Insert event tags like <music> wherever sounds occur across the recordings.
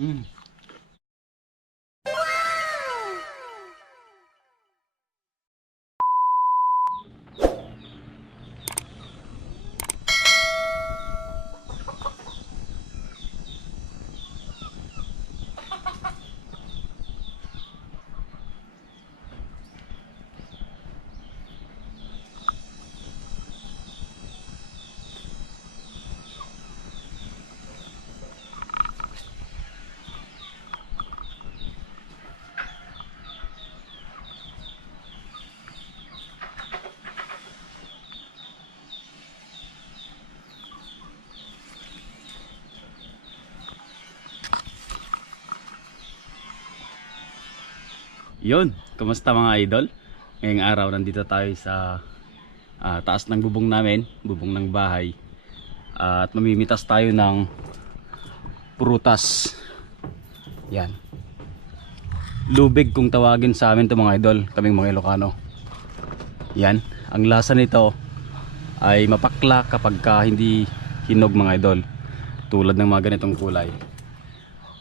Mm. Yun, kumusta mga idol? Ngayong araw nandito tayo sa ah, taas ng bubong namin, bubong ng bahay. Ah, at mamimitas tayo ng prutas. Yan. Lubig kung tawagin sa amin to mga idol, kaming mga Ilocano. Yan, ang lasa nito ay mapakla kapag ka hindi hinog mga idol. Tulad ng mga ganitong kulay.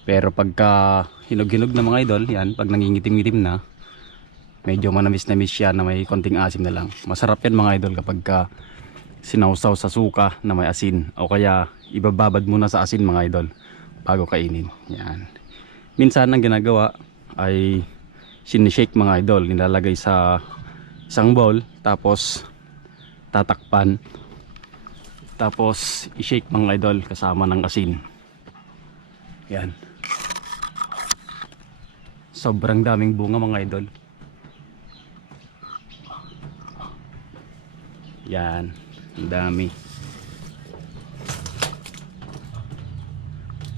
Pero pagka hinog-hinog na mga idol, yan, pag nangingitim-ngitim na, medyo manamis na miss na may konting asim na lang. Masarap yan mga idol kapag ka sinausaw sa suka na may asin o kaya ibababad muna sa asin mga idol bago kainin. Yan. Minsan ang ginagawa ay sinishake mga idol, nilalagay sa isang bowl tapos tatakpan tapos i-shake mga idol kasama ng asin. Yan. Sobrang daming bunga mga idol. Yan. Ang dami.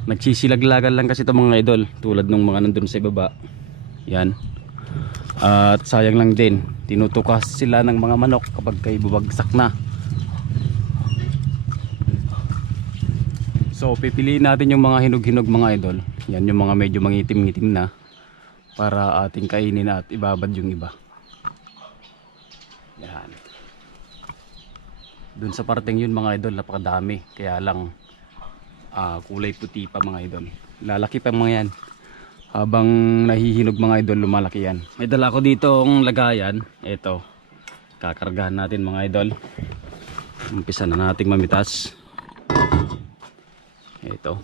Nagsisilaglagan lang kasi ito mga idol. Tulad ng mga nandun sa ibaba. Yan. At sayang lang din. Tinutukas sila ng mga manok kapag kay bubagsak na. So pipiliin natin yung mga hinog-hinog mga idol. Yan yung mga medyo mangitim-ngitim na para ating kainin at ibabad yung iba. Yan. Doon sa parteng yun mga idol napakadami. Kaya lang ah, kulay puti pa mga idol. Lalaki pa mga yan. Habang nahihinog mga idol lumalaki yan. May dala ko dito ang lagayan. Ito. Kakargahan natin mga idol. Umpisa na nating mamitas. Ito.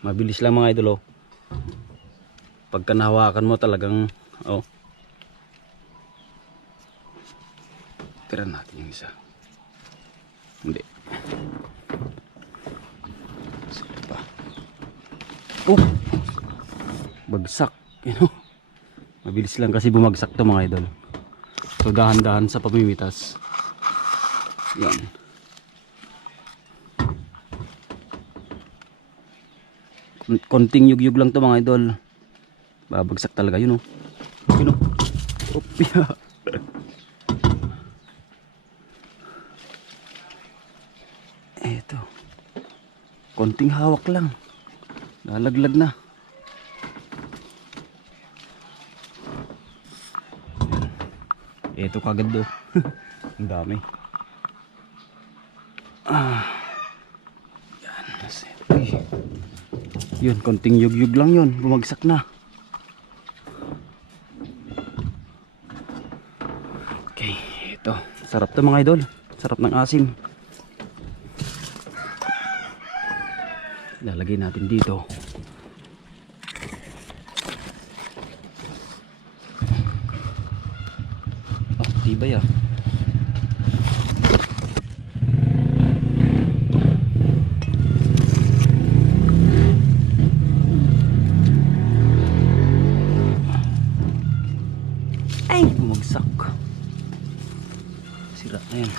Mabilis lang mga idol oh. Pagka nahawakan mo talagang oh. Tira natin yung isa. Hindi. Isa pa. Oh. Bagsak, you know. Mabilis lang kasi bumagsak to mga idol. So dahan-dahan sa pamimitas. Yan. Konting yugyug lang to mga idol. Babagsak talaga yun oh. Yun oh. Opya. <laughs> eto. Konting hawak lang. Lalaglag na. Eto kagad do <laughs> ang dami. Ah yan kasi Uy. Yun, konting yugyug lang yun. Bumagsak na. Okay, ito. Sarap to mga idol. Sarap ng asim. Lalagay natin dito. Oh, tibay ah. Ay, bumagsak. Sira na yan.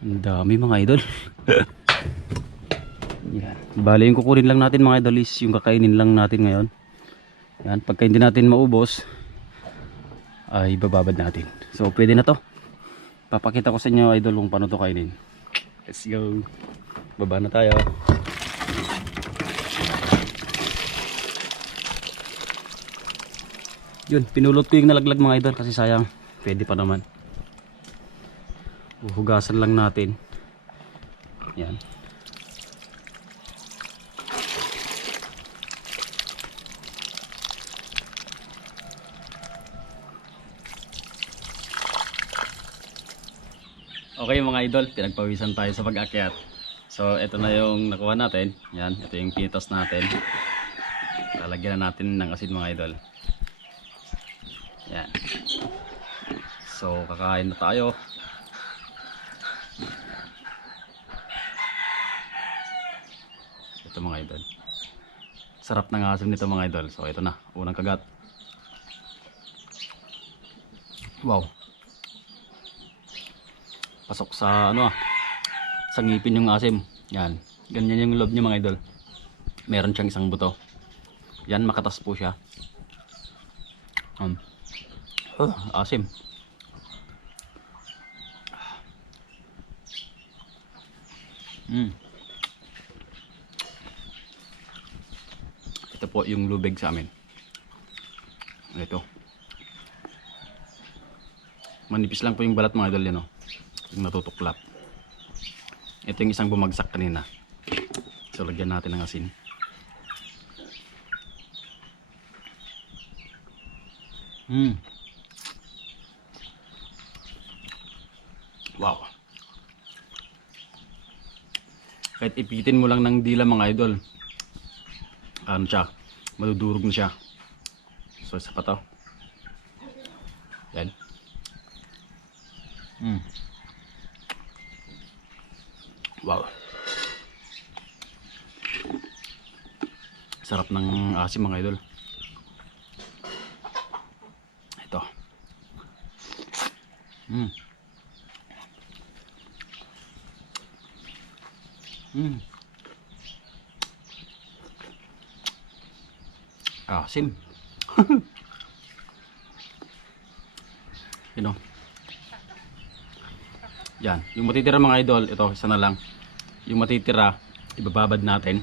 Dami mga idol. Yan. Bale yung kukunin lang natin mga idol is yung kakainin lang natin ngayon. Yan. Pagka hindi natin maubos, ay bababad natin. So pwede na to. Papakita ko sa inyo idol kung paano to kainin. Let's go. Baba na tayo. Yun, pinulot ko yung nalaglag mga idol kasi sayang. Pwede pa naman. Uhugasan lang natin. Yan. Okay mga idol, pinagpawisan tayo sa pag-akyat. So ito na yung nakuha natin. Yan, ito yung pitos natin. Lalagyan na natin ng asin mga idol. Yan. So kakain na tayo. Ito mga idol. Sarap ng asim nito mga idol. So ito na, unang kagat. Wow. Pasok sa ano ah. Sa ngipin yung asim. Yan. Ganyan yung loob niya mga idol. Meron siyang isang buto. Yan makatas po siya. Um. Oh, asim. Mm. Ito po yung lubeg sa amin. Ito. Manipis lang po yung balat mga idol yan oh. Yung natutuklap. Ito yung isang bumagsak kanina. So lagyan natin ng asin. Mm. Wow. Kahit ipitin mo lang ng dila mga idol. Ano siya? Madudurog na siya. So isa pa to. Yan. Mm. Wow. Sarap ng asim mga idol. Ito. Mm. Mm. Asim. you know. Yan. Yung matitira mga idol, ito, isa na lang. Yung matitira, ibababad natin.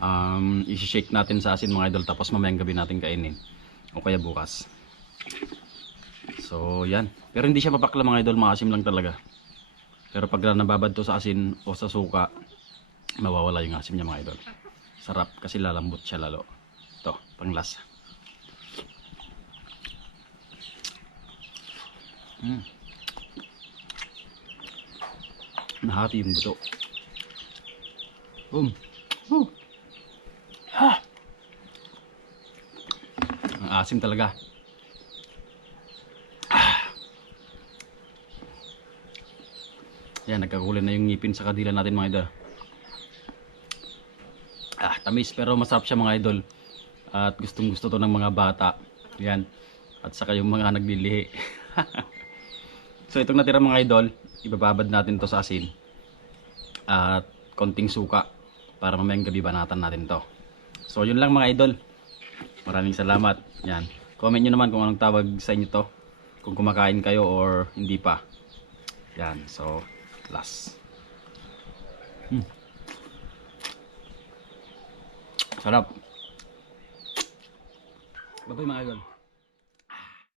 Um, isi-shake natin sa asin mga idol, tapos mamayang gabi natin kainin. O kaya bukas. So, yan. Pero hindi siya papakla mga idol, maasim lang talaga. Pero pag nababad to sa asin o sa suka, mawawala yung asim niya mga idol. Sarap kasi lalambot siya lalo. Ito, panglas. Mm. Nahati yung buto. Boom. Woo. Ha. Ang asim talaga. Yan, nagkakulay na yung ngipin sa kadila natin mga idol. Ah, tamis pero masarap siya mga idol. At gustong gusto to ng mga bata. Yan. At saka yung mga naglilihi. <laughs> so itong natira mga idol, ibababad natin to sa asin. At konting suka para mamayang gabi banatan natin to. So yun lang mga idol. Maraming salamat. Yan. Comment nyo naman kung anong tawag sa inyo to. Kung kumakain kayo or hindi pa. Yan. So, last. Hmm. Sarap. Bye-bye mga idol.